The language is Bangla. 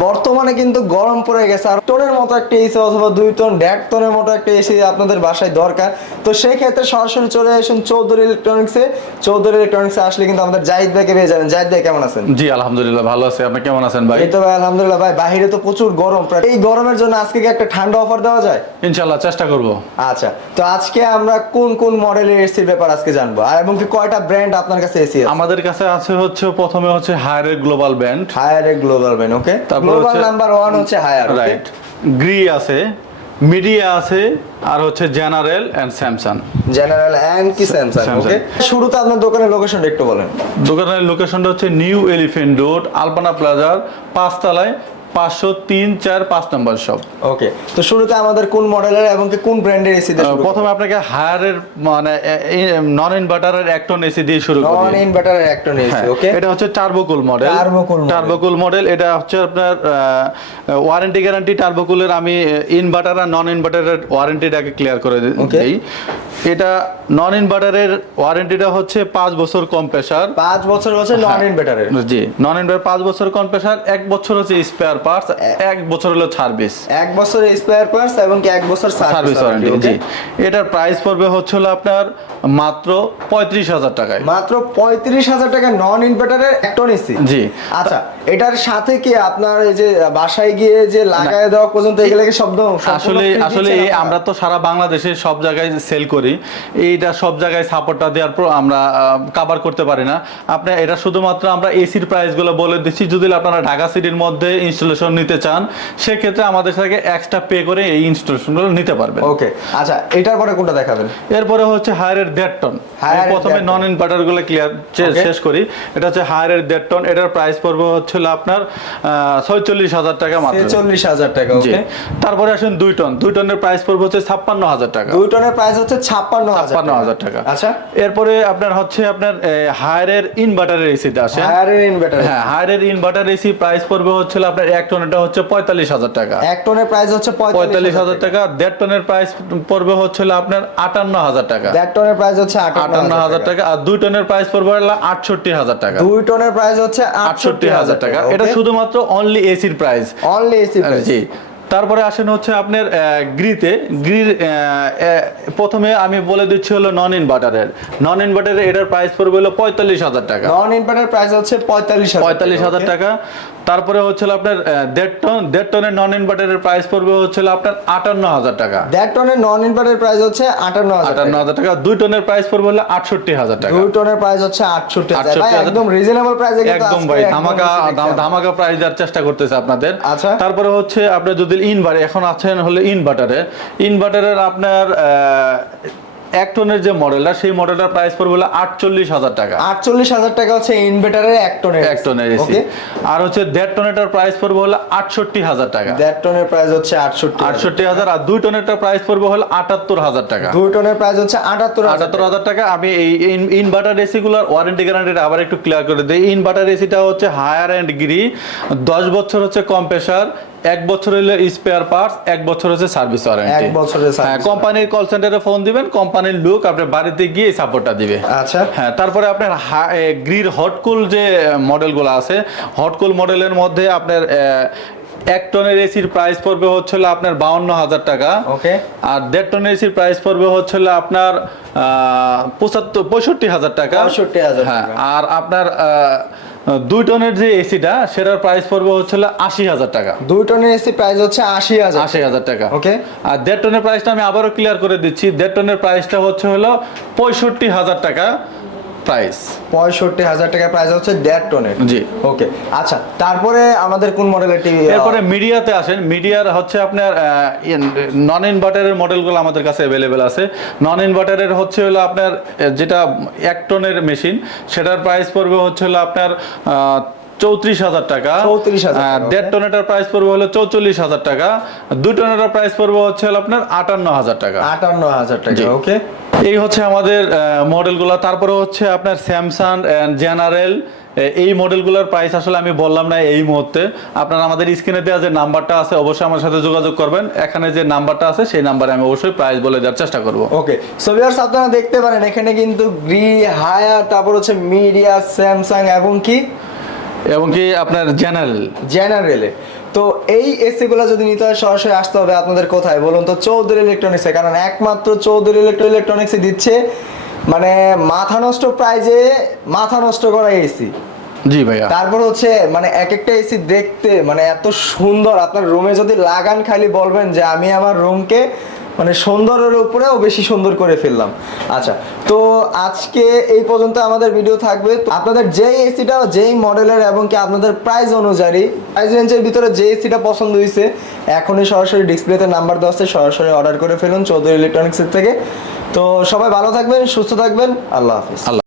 বর্তমান বর্তমানে কিন্তু গরম পড়ে গেছে। আর টনের মতো একটা এসি অথবা দুই টন দেড় টনের মতো একটা এসি আপনাদের বাসায় দরকার। তো সেই ক্ষেত্রে সরাসরি চলে আসুন চৌধুরী ইলেকট্রনিক্সে চৌধুরী ইলেকট্রনিক্সে আসলে কিন্তু আমাদের জাহিদ ভাইকে পেয়ে যাবেন। জাহিদ ভাই কেমন আছেন? জি আলহামদুলিল্লাহ ভালো আছে। আপনি কেমন আছেন ভাই? এই তো ভাই আলহামদুলিল্লাহ। ভাই বাইরে তো প্রচুর গরম। প্রায় এই গরমের জন্য আজকে কি একটা ঠান্ডা অফার দেওয়া যায়? ইনশাল্লাহ চেষ্টা করব। আচ্ছা তো আজকে আমরা কোন কোন মডেলের এসির ব্যাপার আজকে জানব? আর এবং কি কয়টা ব্র্যান্ড আপনার কাছে এসি আছে? আমাদের কাছে আছে হচ্ছে প্রথমে হচ্ছে হায়ারের global brand Haier global brand okay তারপর গ্লোবাল নাম্বার ওয়ান হচ্ছে হায়ার রাইট গ্রি আছে মিডিয়া আছে আর হচ্ছে General and Samsung General and কি স্যামসাং ওকে শুরুতে আপনার দোকানের লোকেশনটা একটু বলেন। দোকানের লোকেশনটা হচ্ছে নিউ এলিফেন্ট রোড আলপানা প্লাজার পাঁচতলায় পাঁচশো তিন চার পাঁচ নম্বর শপ ওকে তো শুরুতে আমাদের কোন মডেলের এবং কোন ব্র্যান্ডের এসি দিয়ে প্রথমে আপনাকে হায়ারের মানে নন ইনভার্টারের এক টন এসি দিয়ে শুরু নন করি ইনভার্টারের একটন এসি ওকে এটা হচ্ছে turbocool model model। Turbocool model এটা হচ্ছে আপনার ওয়ারেন্টি গ্যারান্টি টার্বোকুলের আমি ইনভার্টার আর নন ইনভার্টারের ওয়ারেন্টিটাকে ক্লিয়ার করে। দিই। এটা নন ইনভার্টারের ওয়ারেন্টিটা হচ্ছে পাঁচ বছর কম প্রেশার পাঁচ বছর হচ্ছে নন ইনভার্টারের জি নন ইনভার্টার পাঁচ বছর কম প্রেশার এক বছর হচ্ছে স্পেয়ার পার্টস এক বছর হলো সার্ভিস এক বছরের স্পেয়ার পার্টস এবং কি এক বছর সার্ভিস ওয়ারেন্টি জি। এটার প্রাইস পড়বে হচ্ছে হলো আপনার মাত্র পঁয়ত্রিশ হাজার টাকায়। মাত্র পঁয়ত্রিশ হাজার টাকা নন ইনভার্টারের একটন এসি জি। আচ্ছা এটার সাথে কি আপনার এই যে বাসায় গিয়ে যে লাগায় দেওয়া পর্যন্ত এগুলো কি শব্দ আসলে আসলে আমরা তো সারা বাংলাদেশে সব জায়গায় সেল করি। এইটা সব জায়গায় সাপোর্টটা দেওয়ার পর আমরা কভার করতে পারি না। আপনি এটা শুধুমাত্র আমরা এসির প্রাইসগুলো বলে দিচ্ছি যদি আপনারা ঢাকা সিটির মধ্যে ইনস্টলেশন নিতে চান সেক্ষেত্রে আমাদের থেকে এক্সট্রা পে করে এই ইনস্টলেশনগুলো নিতে পারবেন। ওকে আচ্ছা এটার পরে কোনটা দেখাবেন? এরপরে হচ্ছে হায়ারের দেড় টন প্রথমে নন টন। ইনভার্টারগুলো ক্লিয়ার শেষ করি। এটা হচ্ছে হায়ারের দেড় টন এটার প্রাইস পড়বে হচ্ছে আপনার ছয়চল্লিশ হাজার টাকা মাত্র। ছেচল্লিশ হাজার টাকা ওকে তারপরে আসেন দুই টন দুই টনের প্রাইস পড়বে হচ্ছে ছাপ্পান্ন হাজার টাকা। দুই টনের প্রাইস হচ্ছে ছাপ্পান্ন ছাপ্পান্ন হাজার টাকা। আচ্ছা? এরপরে আপনার হচ্ছে আপনার হায়ারের ইনভার্টারের এসিতে আসে। হায়ারের ইনভার্টার হ্যাঁ হায়ারের ইনভার্টার এসি প্রাইস পড়বে হচ্ছে আপনার এক টন এটা হচ্ছে পঁয়তাল্লিশ হাজার টাকা। এক টনের প্রাইস হচ্ছে পঁয়তাল্লিশ হাজার টাকা। দেড় টনের প্রাইস পড়বে হচ্ছে আপনার আটান্ন হাজার টাকা। দেড় টনের প্রাইস হচ্ছে আটান্ন হাজার টাকা। আর দুই টনের প্রাইস পড়বে আটষট্টি হাজার টাকা। দুই টনের প্রাইস হচ্ছে আটষট্টি হাজার টাকা এটা শুধুমাত্র অনলি এসির প্রাইস অনলি এসি প্রাইস জি। তারপরে আসেন হচ্ছে আপনার গ্রিতে। গ্রির প্রথমে আমি বলে দিচ্ছি হলো নন ইনভার্টারের নন ইনভার্টারের এটার প্রাইস পড়বে হলো পঁয়তাল্লিশ হাজার টাকা। নন ইনভার্টার প্রাইস হচ্ছে পঁয়তাল্লিশ পঁয়তাল্লিশ হাজার টাকা। তারপরে হচ্ছিল আপনার দেড় টন দেড় টনের নন ইনভার্টারের প্রাইস পড়বে হচ্ছিল আপনার আটান্ন হাজার টাকা। দেড় টনের নন ইনভার্টার প্রাইস হচ্ছে আটান্ন আটান্ন হাজার টাকা দুই টনের প্রাইস পড়বে হলো আটষট্টি হাজার টাকা। দুই টনের প্রাইস হচ্ছে আটষট্টি হাজার 68,000 ভাই, একদম রিজনেবল প্রাইসে একদম ভাই ধামাকা ধামাকা প্রাইস দেওয়ার চেষ্টা করতেছে আপনাদের। আচ্ছা। তারপরে হচ্ছে আপনার যদি ইনভার্টার এখন আছেন হলে ইনভার্টারে ইনভার্টারের আপনার আহ, এক টনের যে মডেলটা সেই মডেলটার প্রাইস পড়বে হলো আটচল্লিশ হাজার টাকা। আটচল্লিশ হাজার টাকা হচ্ছে ইনভার্টারের এক টনের এক টনের এসি আর হচ্ছে দেড় টনেরটার প্রাইস পড়বে হলো আটষট্টি হাজার টাকা। দেড় টনের প্রাইস হচ্ছে আটষট্টি আটষট্টি হাজার আর দুই টনেরটা প্রাইস পড়বে হলো আটাত্তর হাজার টাকা। দুই টনের প্রাইস হচ্ছে আটাত্তর আটাত্তর হাজার টাকা। আমি এই ইনভার্টার এসি গুলোর ওয়ারেন্টি গ্যারান্টিটা আবার একটু ক্লিয়ার করে দিই। ইনভার্টার এসিটা হচ্ছে হায়ার অ্যান্ড গিরি দশ বছর হচ্ছে কম্প্রেসার এক বছর হলো স্পেয়ার পার্টস এক বছর হচ্ছে সার্ভিস ওয়ারেন্টি এক বছরের হ্যাঁ কোম্পানির কল সেন্টারে ফোন দিবেন কোম্পানির লোক আপনার বাড়িতে গিয়ে সাপোর্টটা দিবে। আচ্ছা। হ্যাঁ তারপরে আপনার গ্রির হটকুল যে মডেলগুলো আছে হটকুল মডেলের মধ্যে আপনার এক টনের এসির প্রাইস পড়বে হচ্ছিল আপনার বাউন্ন হাজার টাকা। ওকে আর দেড় টনের এসির প্রাইস পড়বে হচ্ছিল আপনার পঁচাত্তর পঁয়ষট্টি হাজার টাকা। 65,000 হ্যাঁ আর আপনার দুই টনের যে এসিটা সেটার প্রাইস পড়বে হচ্ছিল আশি হাজার টাকা। দুই টনের এসি প্রাইস হচ্ছে আশি হাজার। আশি হাজার টাকা। ওকে আর দেড় টনের প্রাইসটা আমি আবারও ক্লিয়ার করে দিচ্ছি। দেড় টনের প্রাইসটা হচ্ছে হলো পঁয়ষট্টি হাজার টাকা। প্রাইস পঁয়ষট্টি হাজার টাকা প্রাইস হচ্ছে দেড় টনের জি। ওকে আচ্ছা তারপরে আমাদের কোন মডেলের টিভি এরপরে মিডিয়াতে আসেন। মিডিয়ার হচ্ছে আপনার নন ইনভার্টারের মডেলগুলো আমাদের কাছে অ্যাভেলেবেল আছে। নন ইনভার্টারের হচ্ছে হলো আপনার যেটা এক টনের মেশিন সেটার প্রাইস পড়বে হচ্ছে হলো আপনার চৌত্রিশ হাজার টাকা। 34,000 টাকা, আর দেড় টনেটার প্রাইস পড়বে হলো চৌচল্লিশ হাজার টাকা। দুই টনেটার প্রাইস পড়বে হচ্ছে আপনার আটান্ন হাজার টাকা। আটান্ন হাজার টাকা। ওকে এই হচ্ছে আমাদের মডেলগুলো তারপরে হচ্ছে আপনার স্যামসাং জেনারেল এই মডেলগুলোর প্রাইস আসলে আমি বললাম না এই মুহূর্তে। আপনারা আমাদের স্ক্রিনে দেওয়া যে নাম্বারটা আছে অবশ্যই আমার সাথে যোগাযোগ করবেন। এখানে যে নাম্বারটা আছে সেই নাম্বারে আমি অবশ্যই প্রাইস বলে দেওয়ার চেষ্টা করব। ওকে সো ভিউয়ার্স আপনারা দেখতে পারেন এখানে কিন্তু গ্রি হায়ার তারপর হচ্ছে মিডিয়া স্যামসাং এবং কি? এবং কি আপনার জেনারেল জেনারেলে তো এই এসি গুলো যদি নিতে হয় সরাসরি আসতে হবে আপনাদের কোথায়? বলুন তো চৌধুরী ইলেকট্রনিক্সে কারণ একমাত্র চৌধুরী ইলেকট্রনিক্সে দিচ্ছে মানে মাথা নষ্ট প্রাইজে মাথা নষ্ট করা এসি জি ভাইয়া। তারপর হচ্ছে মানে এক একটা এসি দেখতে মানে এত সুন্দর। আপনার রুমে যদি লাগান খালি বলবেন যে আমি আমার রুমকে মানে সুন্দরের উপরেও বেশি সুন্দর করে ফেললাম। আচ্ছা তো আজকে এই পর্যন্ত আমাদের ভিডিও থাকবে। আপনাদের যেই এসিটা যেই মডেলের এবং কি আপনাদের প্রাইস অনুযায়ী প্রাইস রেঞ্জের ভিতরে যে এসিটা পছন্দ হয়েছে, এখনই সরাসরি ডিসপ্লেতে নাম্বার দেওয়া সরাসরি অর্ডার করে ফেলুন চৌধুরী ইলেকট্রনিক্সের থেকে। তো সবাই ভালো থাকবেন, সুস্থ থাকবেন, আল্লাহ হাফিজ। আল্লাহ